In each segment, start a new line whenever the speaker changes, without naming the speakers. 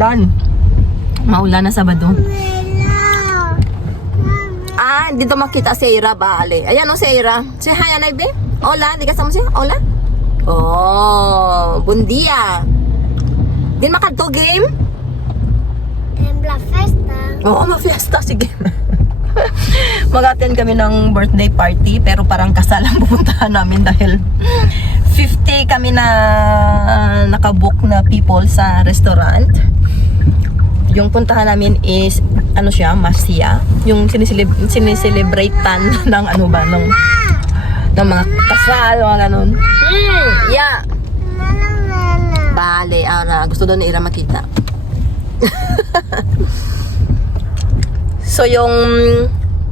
Maulan. Maulan na Sabado. Ah, dito makita si Ira bale. Ayan o si Ira. Say hi, Anay, babe. Hola, di ka sama siya? Hola? Oh, bundia. Din makadto game?
En la festa.
Oo, ma-fiesta. Sige. Mag-attend kami ng birthday party pero parang kasal ang pupuntahan namin dahil 50 kami na nakabook na people sa restaurant. Yung puntahan namin is ano siya, masya. Yung sinisilib siniselebratean ng ano ba, ng, ng mga kasal, mga ganun. Hmm, yeah. Bale, ara, gusto daw ni Ira makita. so yung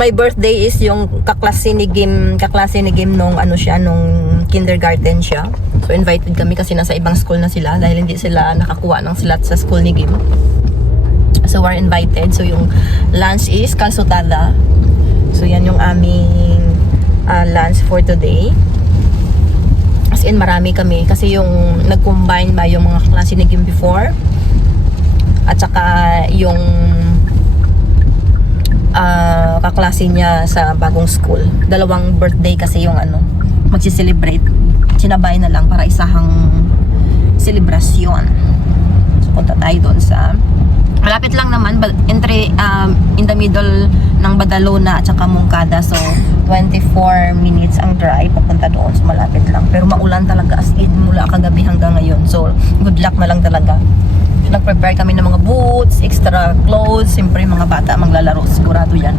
my birthday is yung kaklase ni Gim, kaklase ni Gim nung ano siya, nung kindergarten siya. So invited kami kasi nasa ibang school na sila dahil hindi sila nakakuha ng slot sa school ni Gim. So we're invited. So yung lunch is calzotada. So yan yung aming ah, lunch for today. As in, marami kami. Kasi yung nag-combine ba yung mga klase ni Kim before. At saka yung ah, kaklase niya sa bagong school. Dalawang birthday kasi yung ano, magsi-celebrate. Sinabay na lang para isahang selebrasyon. So, punta tayo doon sa Malapit lang naman, but entre um, in the middle ng Badalona at saka Mungkada. So, 24 minutes ang drive papunta doon. So, malapit lang. Pero maulan talaga as in mula kagabi hanggang ngayon. So, good luck na lang talaga. Nag-prepare kami ng mga boots, extra clothes. Siyempre, mga bata maglalaro. Sigurado yan.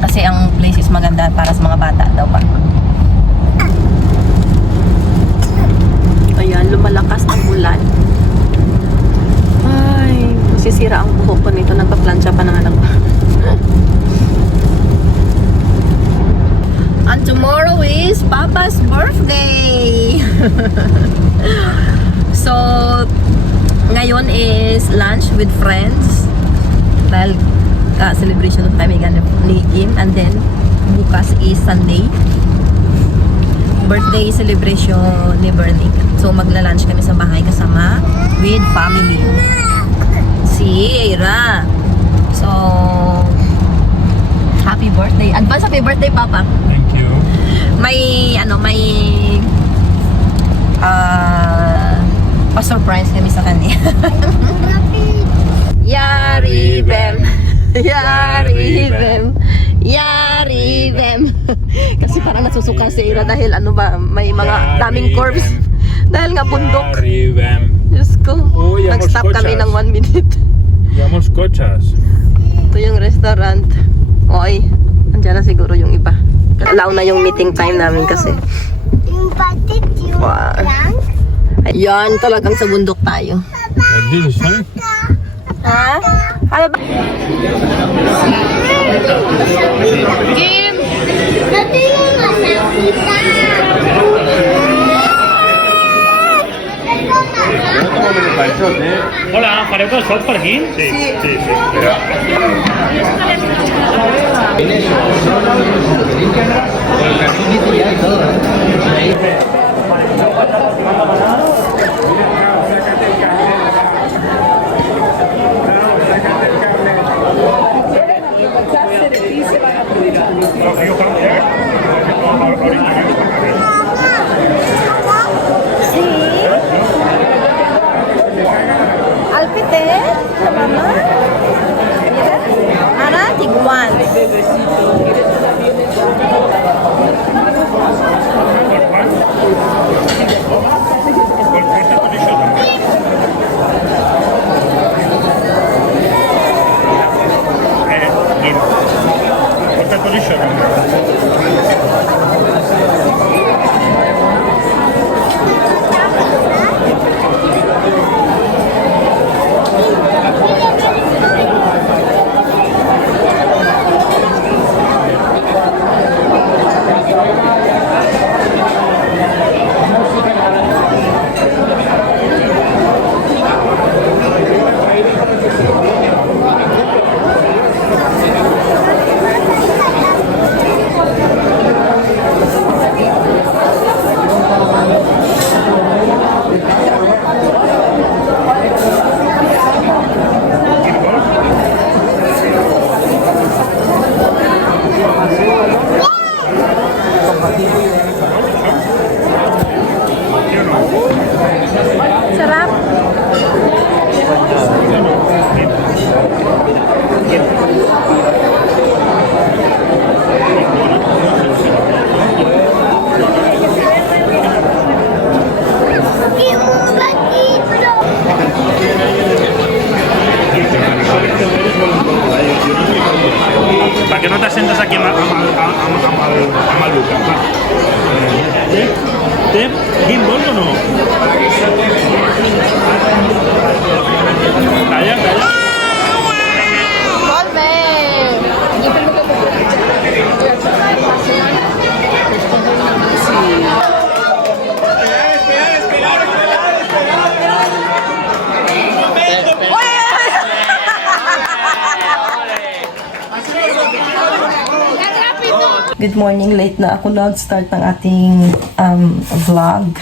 Kasi ang place is maganda para sa mga bata daw pa. Ayan, lumalakas ang ulan. Ay, masisira ang buhok ko nito. Nagpa-plancha pa ng anak ko. And tomorrow is Papa's birthday! so, ngayon is lunch with friends. Dahil uh, celebration ng kami ni Jim. And then, bukas is Sunday. Birthday celebration ni Bernie. So, magla-lunch kami sa bahay kasama with family si Ira. So, happy birthday. Advance happy birthday, Papa.
Thank you.
May, ano, may, ah, pa-surprise kami sa kanya. Yari Bem. Yari Bem. Yari Bem. Kasi parang nasusuka si Ira dahil ano ba, may mga daming.
Bem.
Dahil nga bundok.
Arribem.
Diyos ko.
Amos
Nag-stop kami ng one minute.
Vamos cochas.
Ito yung restaurant. Oy, andyan na siguro yung iba. Allow na yung meeting time namin kasi.
Yung patit yung
Wow. Ayan, talagang sa bundok tayo.
This, huh?
Ha? Ano ba? Kim!
Dati yung masakita.
Hola, fareu dos fotos per aquí? Sí, sí, sí.
Alpite? Sa mama? Ara, late na ako nag-start ng ating um, vlog.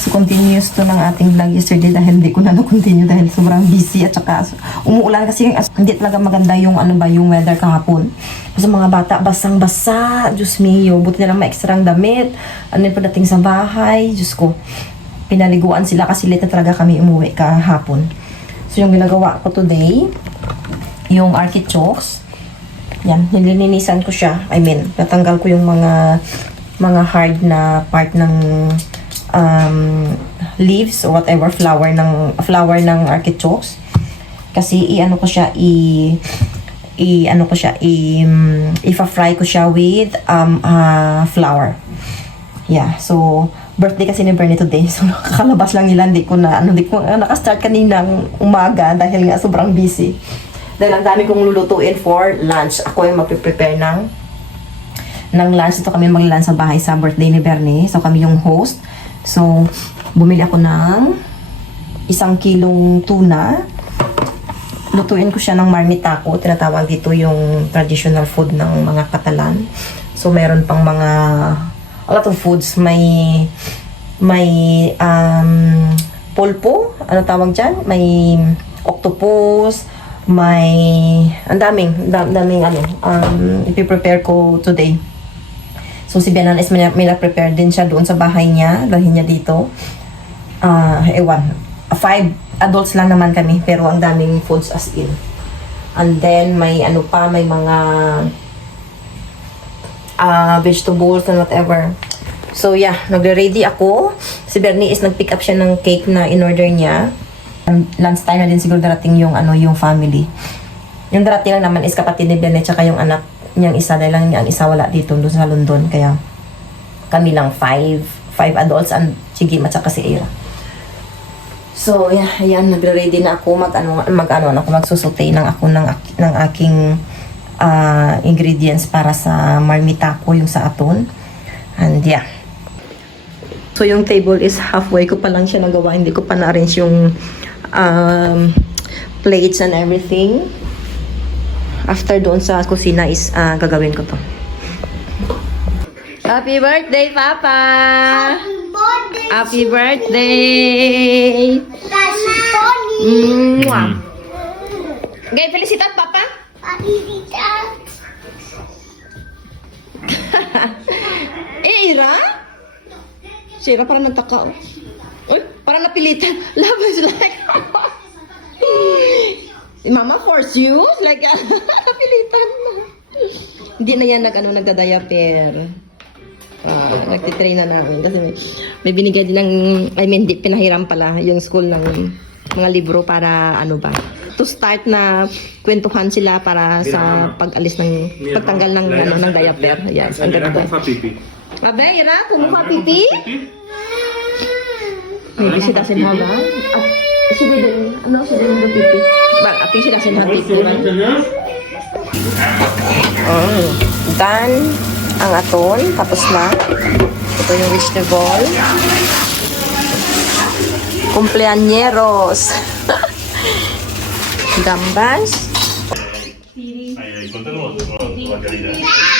So, continuous to ng ating vlog yesterday dahil hindi ko na na-continue dahil sobrang busy at saka umuulan kasi as- hindi talaga maganda yung ano ba yung weather kahapon. Kasi mga bata basang-basa, Diyos mio, buti na lang may extra damit. Ano yung pagdating sa bahay, Diyos ko. Pinaliguan sila kasi late na talaga kami umuwi kahapon. So, yung ginagawa ko today, yung artichokes, yan, nililinisan ko siya. I mean, natanggal ko yung mga mga hard na part ng um, leaves or whatever flower ng flower ng artichokes. Kasi i-ano ko siya i i ano ko siya i um, ifa-fry ko siya with um uh, flour. Yeah, so birthday kasi ni Bernie today. So kakalabas lang nila, hindi ko na ano, hindi ko uh, naka-start kaninang umaga dahil nga sobrang busy. Dahil ang dami kong lulutuin for lunch. Ako yung magpe-prepare ng ng lunch. Ito kami mag-lunch sa bahay sa birthday ni Bernie. So kami yung host. So bumili ako ng isang kilong tuna. Lutuin ko siya ng marmitako. Tinatawag dito yung traditional food ng mga Catalan. So meron pang mga a lot of foods. May may um, pulpo. Ano tawag dyan? May octopus. May ang daming, dam, daming ano, um, ipiprepare ko today. So si Benan is may, may prepare din siya doon sa bahay niya, dalhin niya dito. Ah, ewan. Five adults lang naman kami, pero ang daming foods as in. And then may ano pa, may mga ah vegetables and whatever. So yeah, nagre-ready ako. Si Bernie is nag-pick up siya ng cake na in-order niya. Um, lunch time na din siguro darating yung ano yung family. Yung darating lang naman is kapatid ni Bernie tsaka yung anak niyang isa dahil lang ang isa wala dito doon sa London kaya kami lang five five adults and si Gim at saka si Ira. So, yeah, ayan, nagre-ready na ako mag ano mag ano ako magsusute ng ako ng ng aking ah, ingredients para sa marmitako yung sa aton. And yeah. So yung table is halfway ko pa lang siya nagawa, hindi ko pa na-arrange yung um, plates and everything. After doon sa kusina is ah, gagawin ko to. Happy birthday, Papa! Happy birthday!
Tony.
Mwah! Gay, felicitat, Papa!
Palitan.
Eh, Ira? Si Ira parang nagtaka, oh. Uy, parang napilitan. Love is like... Mama force you? Like, napilitan na. Hindi na yan nag, ano, nagdadiaper. Ah, nagtitrain na namin. Kasi may, may binigay din ng, I mean, di, pinahiram pala yung school ng mga libro para ano ba, to start na kwentuhan sila para sa pag-alis ng, pagtanggal ng, ano, ng diaper. Yes, ang ganda.
pipi.
Abe, Ira, kumuha pipi? Maybe she doesn't have a... Uh, she didn't... Ano, she didn't have pipi. But I think she doesn't have pipi, right? Oh, done ang aton. Tapos na. Ito yung vegetable. Cumpleañeros. Gambas. A lot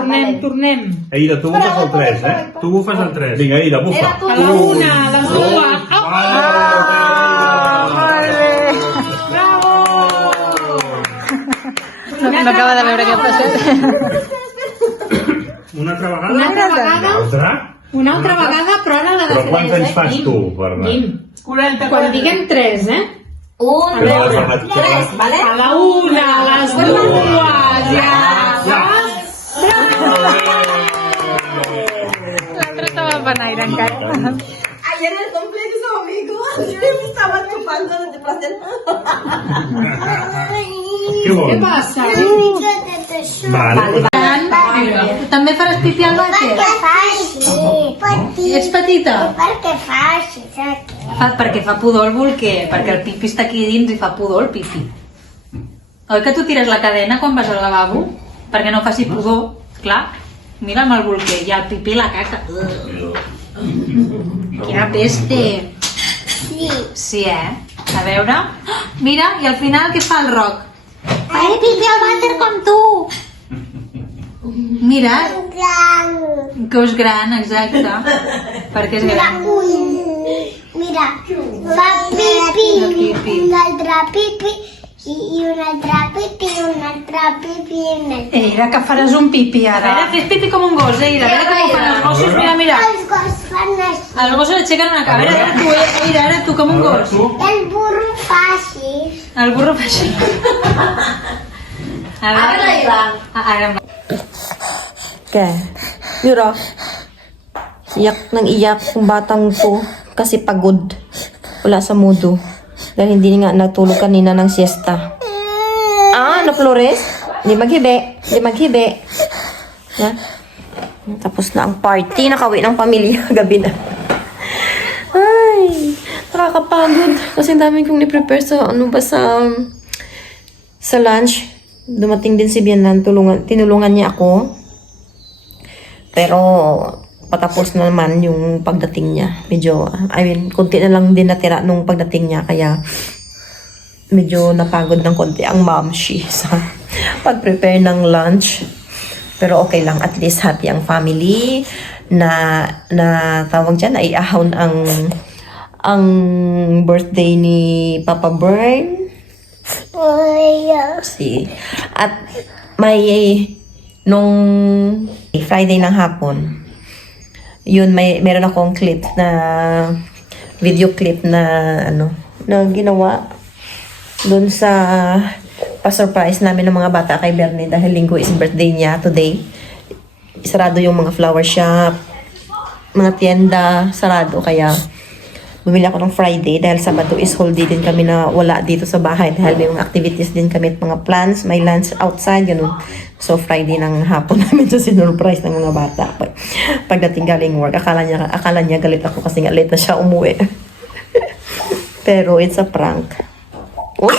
Tornem, tornem.
Aida, tu bufes el 3, eh? Tu bufes el 3. Vinga, Aida, bufa.
A la una, a les dues. Oh,
Ah,
molt bé. Bravo! No, no acaba de veure què ha passat.
Una altra vegada?
Una altra vegada,
Altra?
una altra vegada, però ara la de
Però quants
tres,
anys
eh?
fas tu, Bernat?
Quim, quan diguem tres, eh?
Un,
has anat-
vale?
A la una, a les dues, ja.
Ja.
Bravo! pa Naira encara.
Ayer el cumpleaños de su amigo. Yo me estaba chupando de placer.
Què vol?
passa?
Vale.
També faràs pipi al vàter? Ets petita?
Perquè faci, saps?
Fa, perquè fa pudor el bolquer, perquè el pipi està aquí dins i fa pudor el pipi. Oi que tu tires la cadena quan vas al lavabo? Perquè no faci pudor, clar. Mira amb el bolquer, i el pipi i la caca. Quina peste.
Sí.
Sí, eh? A veure... Mira, i al final què fa el Roc? Faré pipi al vàter com tu! Mira,
Gran.
que és gran, exacte. Perquè és gran.
mira, fa pipi, un altre pipi, i, i un altre pipi, i un altre pipi, i un altre.
Eira, que faràs un pipi ara. A veure, fes pipi com un gos, Eira. A veure com ho fan els gossos. Mira, mira.
Els gossos fan així,
Els gossos aixequen una cara. A veure, ara tu, eh? Eira, ara tu com un gos.
El burro fa així.
El burro fa així. A veure. Ah, Ara va.
Ke, Yura, iyak ng iyak yung batang to kasi pagod. Wala sa mudo. Dahil hindi nga natulog kanina ng siesta. Na Flores? Hindi maghibi. Hindi maghibi. Ha? Tapos na ang party. Nakawi ng pamilya. Gabi na. Ay, nakakapagod. Kasi dami kong ni-prepare sa ano ba sa sa lunch. Dumating din si Bianan. Tulungan, tinulungan niya ako. Pero patapos na naman yung pagdating niya. Medyo, I mean, konti na lang din natira nung pagdating niya. Kaya medyo napagod ng konti ang mom she sa pag-prepare ng lunch. Pero okay lang, at least happy ang family na na tawag dyan, naiahon ang ang birthday ni Papa Bern.
Ah.
Si at may nung Friday ng hapon yun may meron akong clip na video clip na ano na ginawa doon sa pa-surprise namin ng mga bata kay Bernie dahil linggo is birthday niya today. Sarado yung mga flower shop, mga tienda, sarado kaya bumili ako ng Friday dahil Sabado is holiday din kami na wala dito sa bahay dahil may mga activities din kami at mga plans, may lunch outside, ganun. So Friday ng hapon namin sa sinurprise ng mga bata. Pag, pagdating galing work, akala niya, akala niya galit ako kasi nga late na siya umuwi. Pero it's a prank. Uy!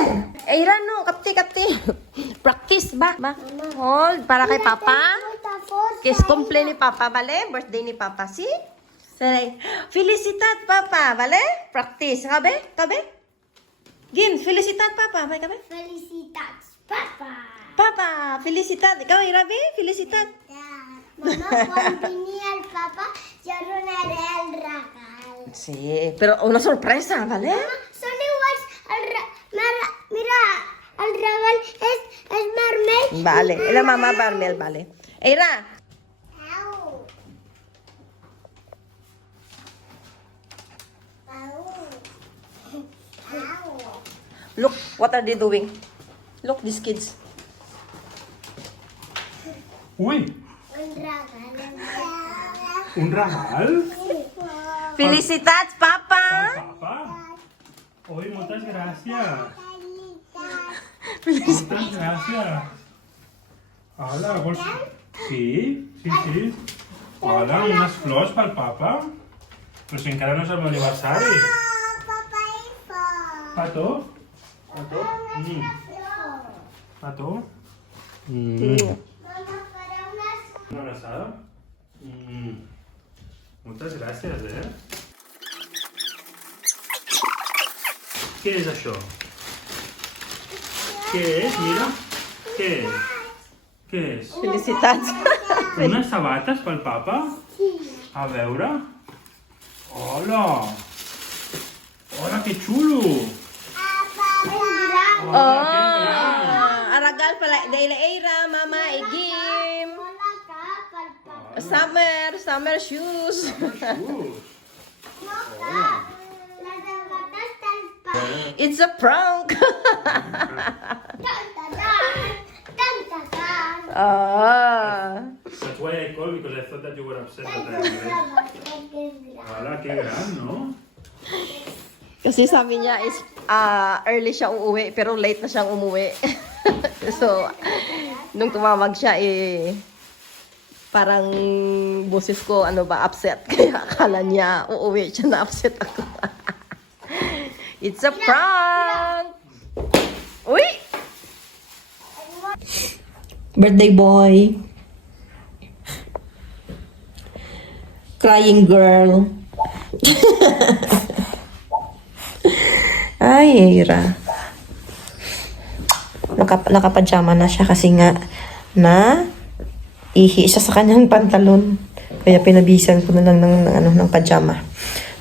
Ay, no, kapti, kapti. Practice ba? ba? Hold, para kay Papa. Kiss complain ni Papa, vale? Birthday ni Papa, si? Say, Felicitat, Papa, vale? Practice. Kabe? Kabe? Gin, Felicitat, Papa. May kabe?
felicitats, papa.
Papa, Felicitat. Ikaw, Irabi? Felicitat.
Mamá, quan vini el papa, jo donaré el regal.
Sí, pero una sorpresa, vale?
Són iguals, el re... mira, mira, el regal és, és vermell.
Vale, la mamá Barmel, vale. Eira,
Au. Au. Au.
look, what are they doing? Look, these kids.
Ui,
Un regal.
un regal?
Felicitats, Papa!
Papa? Ui, moltes gràcies. Moltes gràcies. Hola, vols... Sí, sí, sí. Hola, unes flors pel papa? Però si encara no és el meu aniversari.
Papa i fa.
Pato? Pato? Mm. Pato? Mm. Una abraçada? Mm. Moltes gràcies, eh? Què és això? Què és? Mira. Què és? Què és?
Felicitats.
Unes sabates pel papa? A veure. Hola! Hola, que xulo! Hola, que gran!
Ah, aragal pala. Dahil Eira, Mama.
Hola, papa.
Summer, summer shoes.
Xus.
No, cap.
It's a prank. Ah.
Saps why I called because I thought that you were upset that I late. Hala, qué gran, ¿no?
Kasi sabi niya is ah, early siya uuwi pero late na siyang umuwi. so, nung tumawag siya eh parang boses ko ano ba upset kaya akala niya uuwi siya na upset ako. It's a prank! Uy! Birthday boy. Crying girl. Ay, Ira. Naka, nakapajama na siya kasi nga na ihi siya sa kanyang pantalon. Kaya pinabisan ko na lang ng, ng, ano, ng pajama.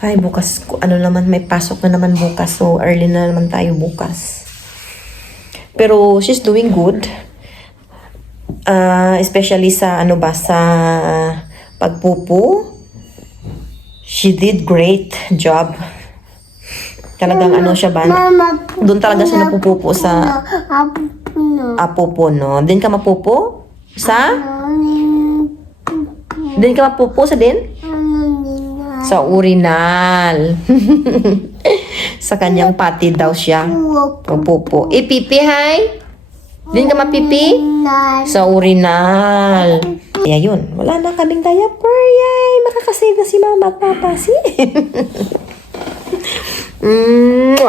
Ay, bukas, ko- ano naman, may pasok na naman bukas. So, early na naman tayo bukas. Pero, she's doing good. Ah, especially sa, ano ba, sa pagpupo. She did great job. Talagang ano siya ba?
Mama,
Doon talaga siya napupupo sa
Apuno.
apupo, no? Din ka mapupo? Sa? Din ka mapupo sa din? Sa urinal. sa kanyang pati daw siya. Mapupo. Eh, pipi, hay? Din ka mapipi? Sa urinal. Kaya yun, wala na kaming diaper. Yay! Makakasave na si mama at papa. Si? mm,